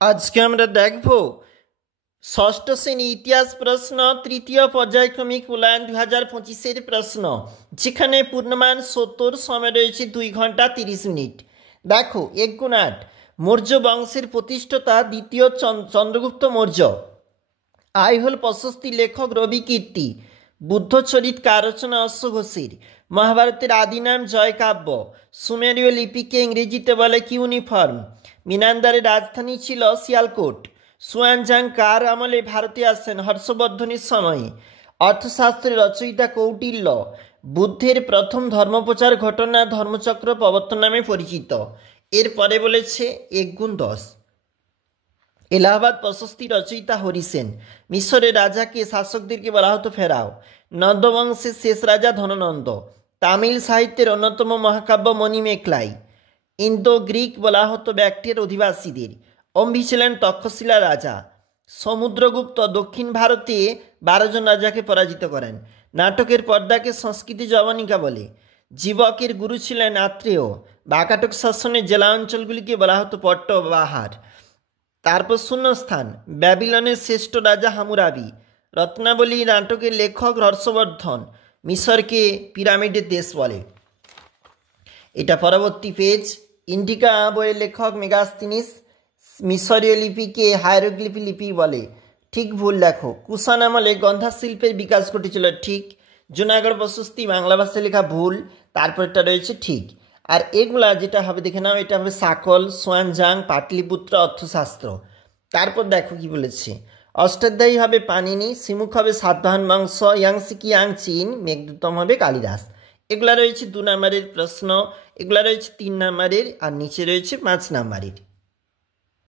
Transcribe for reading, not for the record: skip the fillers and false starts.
আজকে আমরা দেখব ষষ্ঠ শ্রেণী ইতিহাস প্রশ্ন তৃতীয় পর্যায়ক্রমিক মূল্যায়ন 2025-এর প্রশ্ন, যেখানে পূর্ণমান 70, সময় রয়েছে 2 ঘন্টা 30 মিনিট। দেখো 1 গুণ 8, মৌর্য বংশের প্রতিষ্ঠাতা দ্বিতীয় চন্দ্রগুপ্ত মৌর্য। আয় হল প্রশস্তি, লেখক রবি কীর্তি। বুদ্ধচরিত কার রচনা? অশ্ব ঘোষের। মহাভারতের আদি নাম জয়কাব্য। সুমেরীয় লিপিকে ইংরেজিতে বলে কিউনিফর্ম। মিনান্দারের রাজধানী ছিল শিয়ালকোট। সুয়ানজাং কার আমলে ভারতে আসেন? হর্ষবর্ধনের সময়ে। অর্থশাস্ত্রের রচয়িতা কৌটিল্য। বুদ্ধের প্রথম ধর্মপ্রচার ঘটনা ধর্মচক্র প্রবর্তন নামে পরিচিত। এরপরে বলেছে 1 গুণ 10। এলাহাবাদ প্রশস্তি রচয়িতা হরিসেন। মিশরের রাজাকে শাসকদেরকে বলা হতো ফেরাও। নন্দবংশের শেষ রাজা ধননন্দ। তামিল সাহিত্যের অন্যতম মহাকাব্য মণিমেখলাই। ইন্দো গ্রিক বলা হতো ব্যাক্টের অধিবাসীদের। অম্বি ছিলেন তক্ষশিলা রাজা। সমুদ্রগুপ্ত দক্ষিণ ভারতে 12 জন রাজাকে পরাজিত করেন। নাটকের পর্দাকে সংস্কৃতি জবনিকা বলে। জীবকের গুরু ছিলেন আত্রেয়। বাকাটক শাসনের জেলা অঞ্চলগুলিকে বলা হতো পট্টবাহার। তারপর শূন্যস্থান, ব্যাবিলনের শ্রেষ্ঠ রাজা হামুরাবি। রত্নাবলী নাটকের লেখক হর্ষবর্ধন। মিশরকে পিরামিডের দেশ বলে। এটা পরবর্তী পেজ। ইন্ডিকা বইয়ের লেখক মেগাস্তিনিস। মিশরীয় লিপিকে হায়ারোগ্লিফি লিপি বলে। ঠিক ভুল লেখো। কুষাণ আমলে গন্ধা শিল্পের বিকাশ ঘটেছিল, ঠিক। জুনাগড় প্রশস্তি বাংলা ভাষায় লেখা, ভুল। তারপরটা রয়েছে ঠিক। আর এগুলা যেটা হবে দেখে নাও, এটা হবে সাকল, সোয়ানজাং, পাটলিপুত্র, অর্থশাস্ত্র। তারপর দেখো কি বলেছে। অষ্টাধ্যায়ী হবে পাণিনি, শ্রীমুখ হবে সাতবাহন বংশ, ইয়াংসিকি ইয়াংচিন, মেঘদূতম হবে কালিদাস। এগুলা রয়েছে 2 নম্বরের প্রশ্ন, এগুলা রয়েছে 3 নম্বরের, আর নিচে রয়েছে 5 নম্বরের।